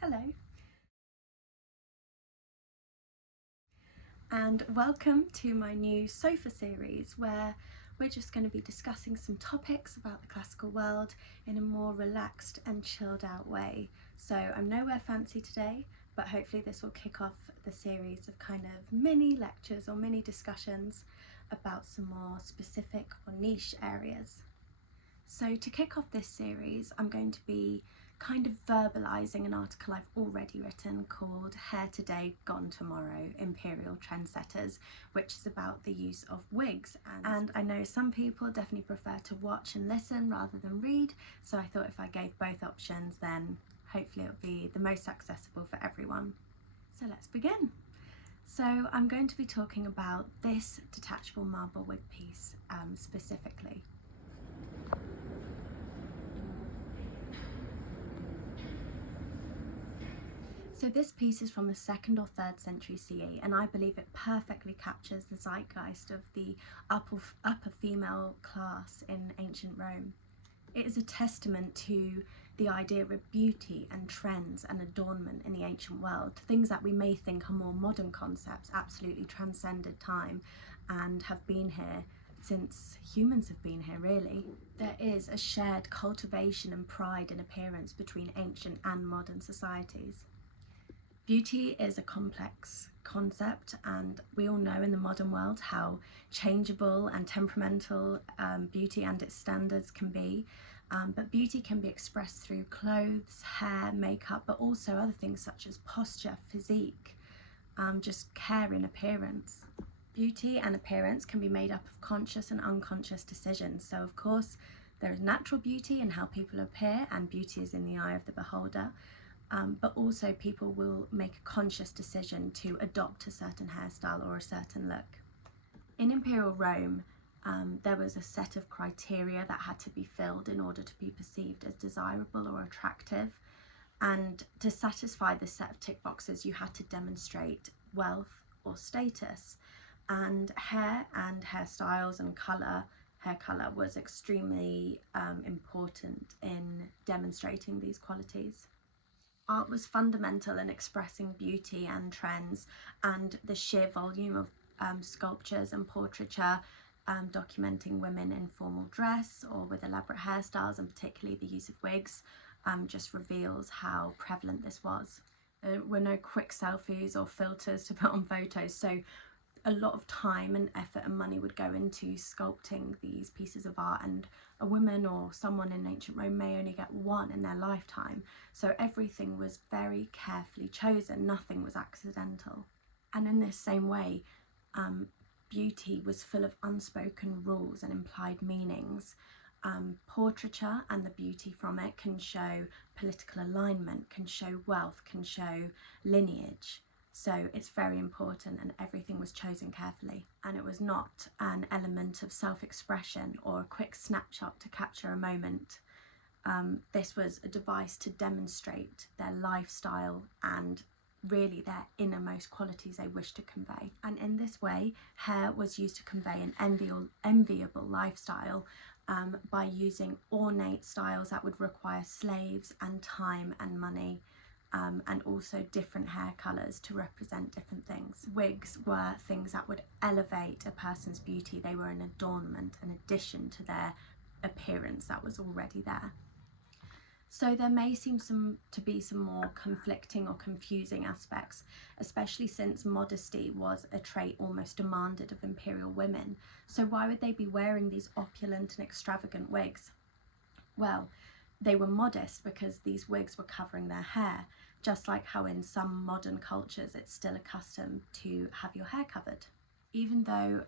Hello, and welcome to my new sofa series where we're just going to be discussing some topics about the classical world in a more relaxed and chilled out way. So I'm nowhere fancy today, but hopefully this will kick off the series of kind of mini lectures or mini discussions about some more specific or niche areas. So to kick off this series, I'm going to be kind of verbalising an article I've already written called Hair Today, Gone Tomorrow, Imperial Trendsetters, which is about the use of wigs. And I know some people definitely prefer to watch and listen rather than read, so I thought if I gave both options, then hopefully it'll be the most accessible for everyone. So let's begin. So I'm going to be talking about this detachable marble wig piece specifically. So this piece is from the 2nd or 3rd century CE, and I believe it perfectly captures the zeitgeist of the upper female class in ancient Rome. It is a testament to the idea of beauty and trends and adornment in the ancient world. Things that we may think are more modern concepts absolutely transcended time and have been here since humans have been here, really. There is a shared cultivation and pride in appearance between ancient and modern societies. Beauty is a complex concept, and we all know in the modern world how changeable and temperamental beauty and its standards can be. But beauty can be expressed through clothes, hair, makeup, but also other things such as posture, physique, just care in appearance. Beauty and appearance can be made up of conscious and unconscious decisions. So of course there is natural beauty in how people appear, and beauty is in the eye of the beholder. But also people will make a conscious decision to adopt a certain hairstyle or a certain look. In Imperial Rome, there was a set of criteria that had to be filled in order to be perceived as desirable or attractive. And to satisfy this set of tick boxes, you had to demonstrate wealth or status. And hair and hairstyles and hair colour was extremely important in demonstrating these qualities. Art was fundamental in expressing beauty and trends, and the sheer volume of sculptures and portraiture documenting women in formal dress or with elaborate hairstyles, and particularly the use of wigs, just reveals how prevalent this was. There were no quick selfies or filters to put on photos, so a lot of time and effort and money would go into sculpting these pieces of art, and a woman or someone in ancient Rome may only get one in their lifetime, so everything was very carefully chosen, nothing was accidental. And in this same way, beauty was full of unspoken rules and implied meanings. Portraiture and the beauty from it can show political alignment, can show wealth, can show lineage. So it's very important, and everything was chosen carefully. And it was not an element of self-expression or a quick snapshot to capture a moment. This was a device to demonstrate their lifestyle and really their innermost qualities they wished to convey. And in this way, hair was used to convey an enviable lifestyle by using ornate styles that would require slaves and time and money. And also different hair colours to represent different things. Wigs were things that would elevate a person's beauty. They were an adornment, an addition to their appearance that was already there. So there may seem to be some more conflicting or confusing aspects, especially since modesty was a trait almost demanded of imperial women. So why would they be wearing these opulent and extravagant wigs? Well, they were modest because these wigs were covering their hair, just like how in some modern cultures it's still accustomed to have your hair covered. Even though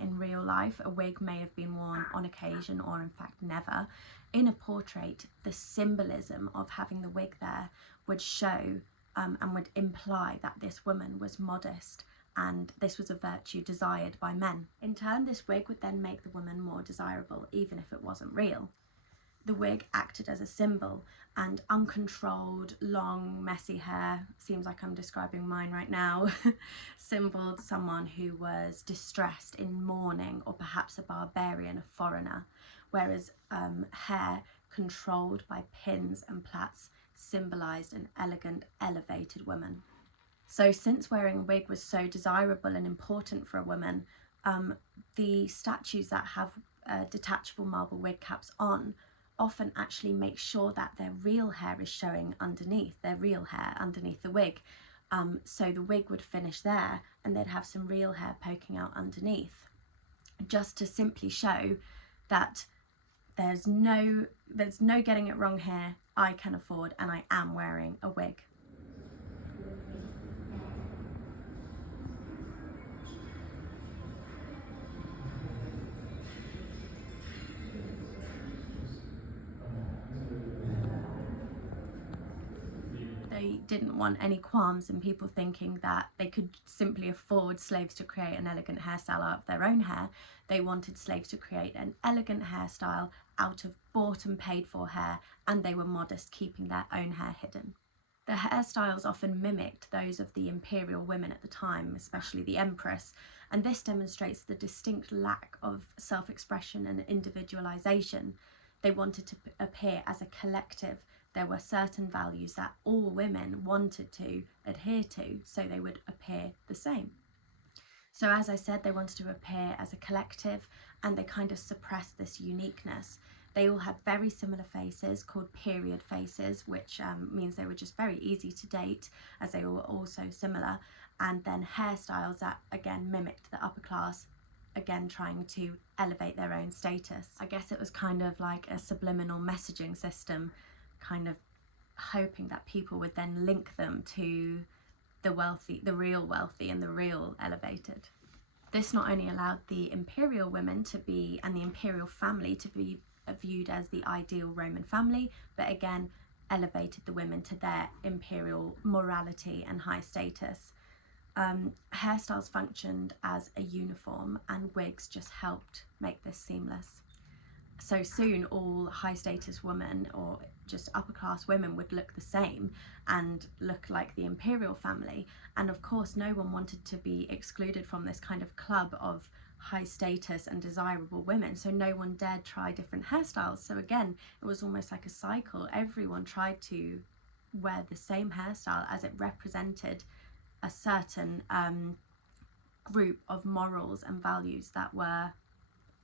in real life a wig may have been worn on occasion or in fact never, in a portrait the symbolism of having the wig there would show and would imply that this woman was modest, and this was a virtue desired by men. In turn, this wig would then make the woman more desirable, even if it wasn't real. The wig acted as a symbol, and uncontrolled, long, messy hair, seems like I'm describing mine right now, symboled someone who was distressed, in mourning, or perhaps a barbarian, a foreigner, whereas hair controlled by pins and plaits, symbolised an elegant, elevated woman. So since wearing a wig was so desirable and important for a woman, the statues that have detachable marble wig caps on often actually make sure that their real hair is showing underneath, their real hair underneath the wig. So the wig would finish there and they'd have some real hair poking out underneath, just to simply show that there's no getting it wrong here. I can afford and I am wearing a wig. They didn't want any qualms in people thinking that they could simply afford slaves to create an elegant hairstyle out of their own hair. They wanted slaves to create an elegant hairstyle out of bought and paid for hair, and they were modest, keeping their own hair hidden. The hairstyles often mimicked those of the imperial women at the time, especially the empress, and this demonstrates the distinct lack of self-expression and individualization. They wanted to appear as a collective. There were certain values that all women wanted to adhere to, so they would appear the same. So as I said, they wanted to appear as a collective, and they kind of suppressed this uniqueness. They all had very similar faces called period faces, which means they were just very easy to date as they were all so similar. And then hairstyles that again mimicked the upper class, again trying to elevate their own status. I guess it was kind of like a subliminal messaging system, kind of hoping that people would then link them to the wealthy, the real wealthy and the real elevated. This not only allowed the imperial women to be, and the imperial family to be viewed as the ideal Roman family, but again elevated the women to their imperial morality and high status. Hairstyles functioned as a uniform, and wigs just helped make this seamless. So soon all high status women, or just upper class women, would look the same and look like the imperial family. And of course no one wanted to be excluded from this kind of club of high status and desirable women, so no one dared try different hairstyles. So again, it was almost like a cycle. Everyone tried to wear the same hairstyle as it represented a certain group of morals and values that were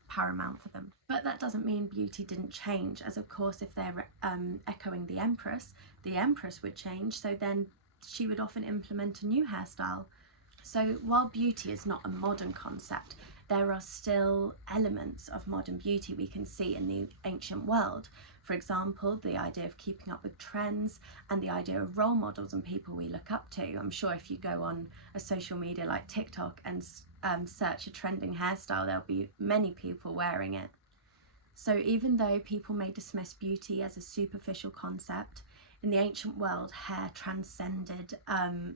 paramount for them. But that doesn't mean beauty didn't change, as of course if they're echoing the empress would change, so then she would often implement a new hairstyle. So while beauty is not a modern concept, there are still elements of modern beauty we can see in the ancient world. For example, the idea of keeping up with trends and the idea of role models and people we look up to. I'm sure if you go on a social media like TikTok and search a trending hairstyle, there'll be many people wearing it. So even though people may dismiss beauty as a superficial concept, in the ancient world, hair transcended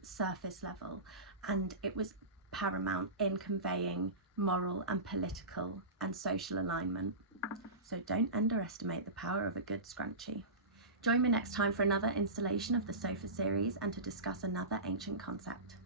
surface level, and it was paramount in conveying moral and political and social alignment. So don't underestimate the power of a good scrunchie. Join me next time for another installation of the sofa series and to discuss another ancient concept.